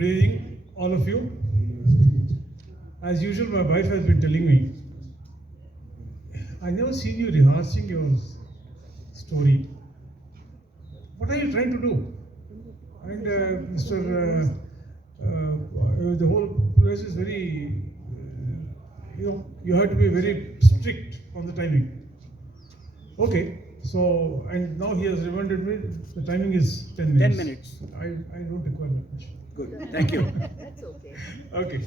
Good evening, all of you. As usual, my wife has been telling me, I never seen you rehearsing your story. What are you trying to do? And the whole place is very, you have to be very strict on the timing. Okay, so, and now he has reminded me the timing is 10 minutes. 10 minutes. I don't require that much. Good, thank you. That's okay. Okay.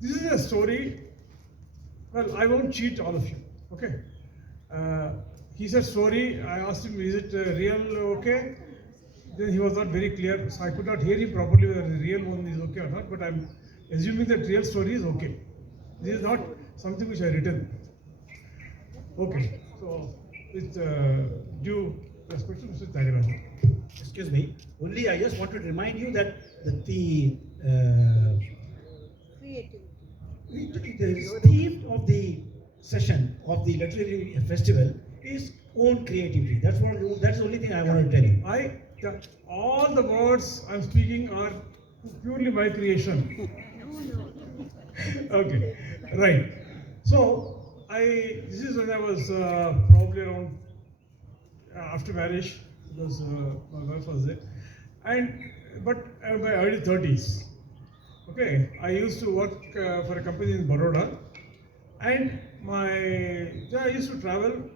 This is a story. Well, I won't cheat all of you. Okay. He said story. I asked him, is it real? Okay. Then he was not very clear, so I could not hear him properly whether the real one is okay or not. But I'm assuming that real story is okay. This is not something which I written. Okay. So with due respect to Mr. Thyagarajan. Excuse me, only I just want to remind you that the theme of the session of the literary festival is own creativity. That's the only thing I want to tell you. All the words I'm speaking are purely my creation. Okay, right. So this is when I was probably around after marriage, because my wife was there, but my early 30s. Okay, I used to work for a company in Baroda, and I used to travel.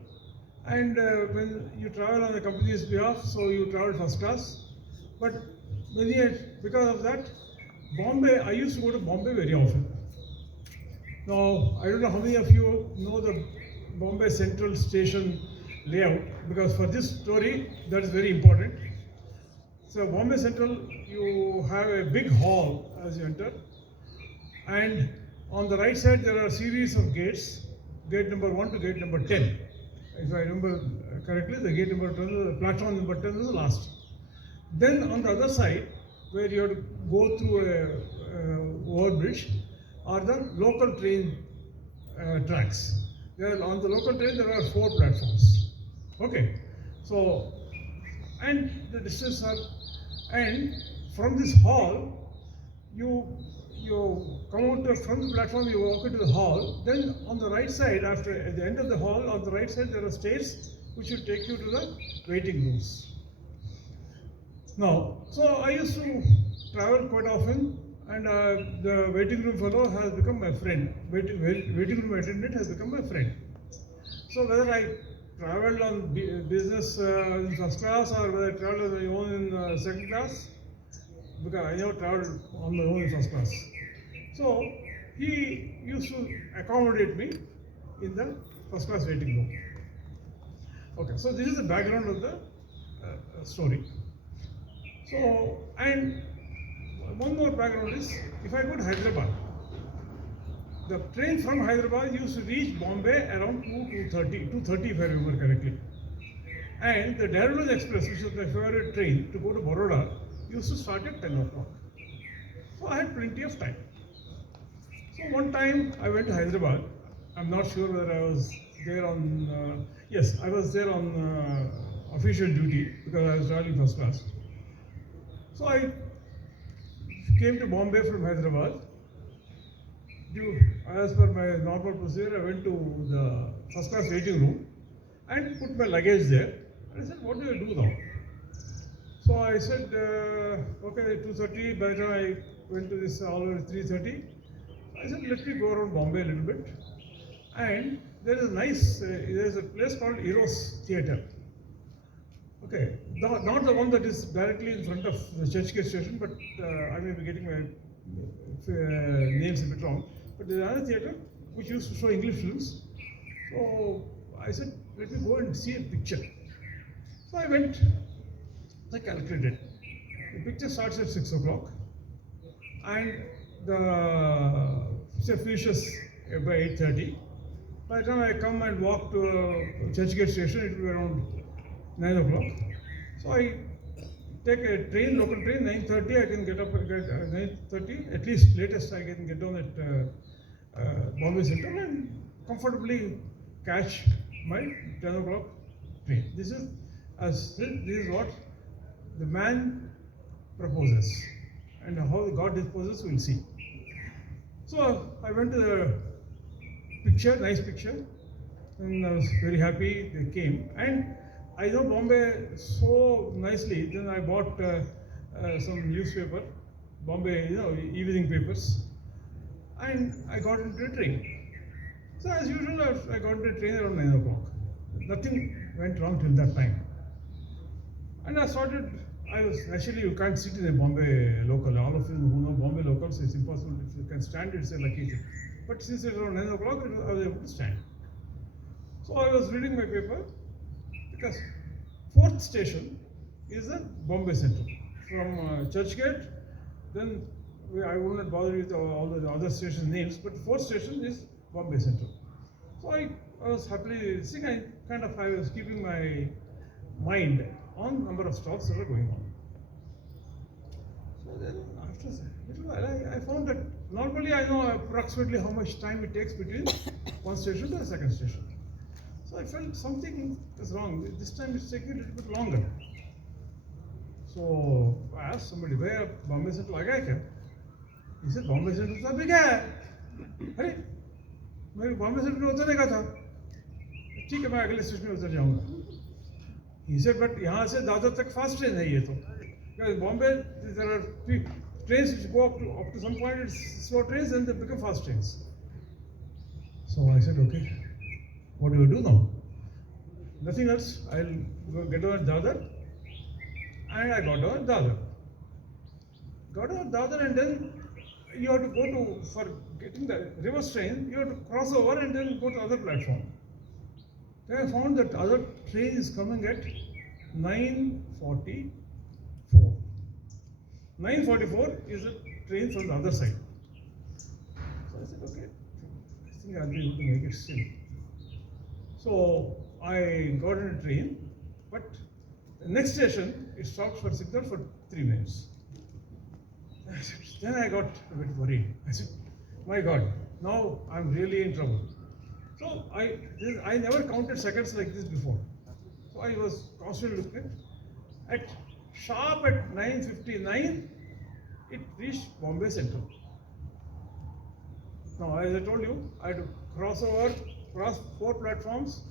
And when you travel on the company's behalf, so you travel first class. But because of that, Bombay, I used to go to Bombay very often. Now, I don't know how many of you know the Bombay Central Station layout, because for this story, that is very important. So, Bombay Central, you have a big hall as you enter, and on the right side, there are a series of gates, gate number 1 to gate number 10. If I remember correctly, the gate number 10, the platform number 10 is the last. Then on the other side, where you have to go through a overbridge, are the local train tracks. On the local train, there are 4 platforms. Okay, so, and the distance are, and from this hall, you come out from the platform, you walk into the hall, then on the right side, at the end of the hall, on the right side, there are stairs which will take you to the waiting rooms. Now, so I used to travel quite often, and the waiting room fellow has become my friend. Waiting room attendant has become my friend. So whether I traveled on business in first class or whether I traveled on my own in second class, because I never traveled on my own in first class. So he used to accommodate me in the first class waiting room. Okay, so this is the background of the story. So, and one more background is, if I go to Hyderabad, the train from Hyderabad used to reach Bombay around 2:30 if I remember correctly. And the Dehradun Express, which was my favorite train to go to Baroda, used to start at 10 o'clock. So I had plenty of time. So one time I went to Hyderabad. I'm not sure whether I was there on, yes, I was there on official duty because I was traveling first class. So I came to Bombay from Hyderabad. As per my normal procedure, I went to the first class waiting room and put my luggage there. And I said, what do I do now? So I said, okay, 2:30. By the time I went to this hall at 3:30, I said, let me go around Bombay a little bit. And there is there's a place called Eros Theatre. Okay, not the one that is directly in front of the Churchgate station, but I may be getting my names a bit wrong. But there's another theatre which used to show English films. So I said, let me go and see a picture. So I went, I calculated. The picture starts at 6 o'clock, and the finishes by 8:30. By the time I come and walk to Churchgate station, it will be around 9 o'clock. So I take a train, local train, 9:30. I can get up at 9:30. At least latest I can get down at Bombay Central and comfortably catch my 10 o'clock train. This is what the man proposes. And how God disposes, we'll see. So I went to the picture, nice picture, and I was very happy they came. And I know Bombay so nicely, then I bought some newspaper, Bombay, evening papers, and I got into a train. So as usual, I got into a train around 9 o'clock. Nothing went wrong till that time. And actually you can't sit in a Bombay local. All of you who know Bombay locals, it's impossible. If you can stand, it's a lucky thing. But since it was around 9 o'clock, I was able to stand. So I was reading my paper, because fourth station is the Bombay Central. From Churchgate, then I will not bother with all the other station names, but the fourth station is Bombay Central. So I was happily seeing, I was keeping my mind on number of stops that were going on. So then after a little while, I found that normally I know approximately how much time it takes between one station to the second station. So I felt something is wrong. This time it's taking a little bit longer. So I asked somebody, where Bombay Central आ गया क्या? He said, Bombay Central तो अभी गया है. अरे, मैं Bombay Central में उतरने का था. ठीक है, मैं अगले स्टेशन में उतर जाऊँगा. He said, but यहाँ से दादर तक fast train है ये तो. Because Bombay, there are trains which go up to some point, it's slow trains, and they become fast trains. So I said, okay, what do you do now? Nothing else. I'll go get over Dadar. And I got over Dadar. Got over Dadar, and then you have to go to, for getting the reverse train, you have to cross over and then go to other platform. Then I found that other train is coming at 9:44. 9:44 is a train from the other side. So I said, okay, I think I'll be able to make it still. So I got in a train, but the next station, it stopped for signal for 3 minutes. Then I got a bit worried. I said, my God, now I'm really in trouble. So I never counted seconds like this before. So I was constantly looking at sharp at 9:59, it reached Bombay Central. Now, as I told you, I had to cross 4 platforms,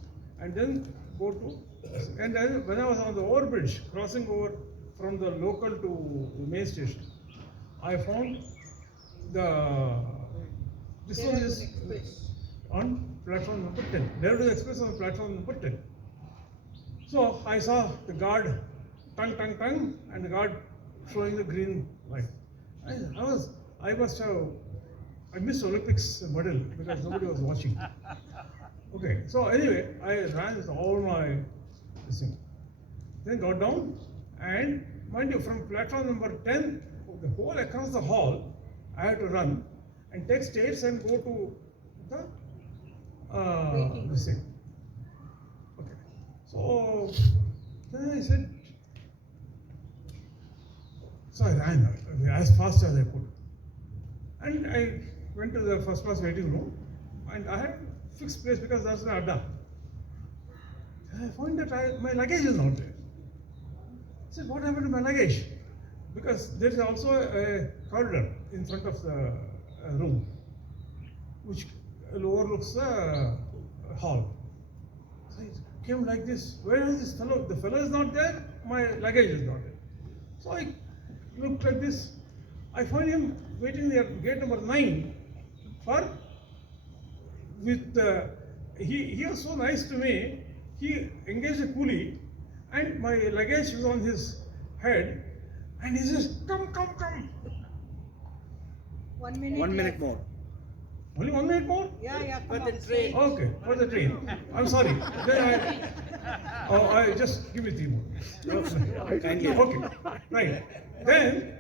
and then go to, and then when I was on the overbridge, crossing over from the local to the main station, I found this one is on platform number 10. Dehradun Express on platform number 10. So I saw the guard, tung, and the guard showing the green light. I missed Olympics medal because nobody was watching. Okay, so anyway, I ran with all my this thing. Then got down, and mind you, from platform number 10, the whole across the hall, I had to run and take stairs and go to the this thing. Okay, so then I said, so I ran as fast as I could, and I went to the first class waiting room, and I had fixed place because that's the adda. I found that my luggage is not there. I said, what happened to my luggage? Because there is also a corridor in front of the room, which overlooks the hall. So I came like this, where is this fellow? The fellow is not there, my luggage is not there. So I looked like this. I find him waiting there, gate number 9, he was so nice to me. He engaged a coolie, and my luggage was on his head, and he says, come. 1 minute. 1 minute more. Only 1 minute more? Yeah, For come the on. train. Okay, for the train. I'm sorry. Then I just give me 3 more. Kindly. Okay, right. Then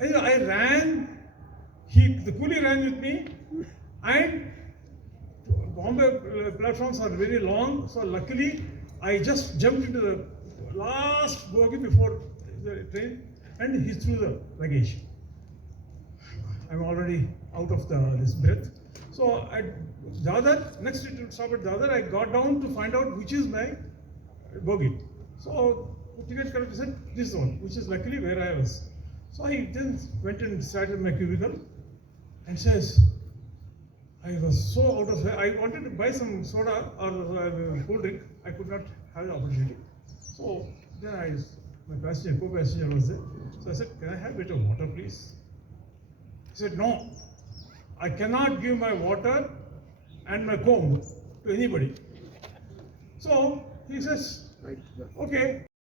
I ran. The coolie ran with me, and Bombay platforms are very long, so luckily I just jumped into the last bogie before the train, and he threw the luggage. I'm already out of this breath. So at Dadar, next to stop at Dadar, I got down to find out which is my bogie. So ticket collector said, this one, which is luckily where I was. So I then went and sat in my cubicle and says, I was so out of I wanted to buy some soda or cold drink. I could not have the opportunity. So then my passenger, co-passenger was there. So I said, can I have a bit of water, please? He said, no, I cannot give my water and my comb to anybody. So he says, okay.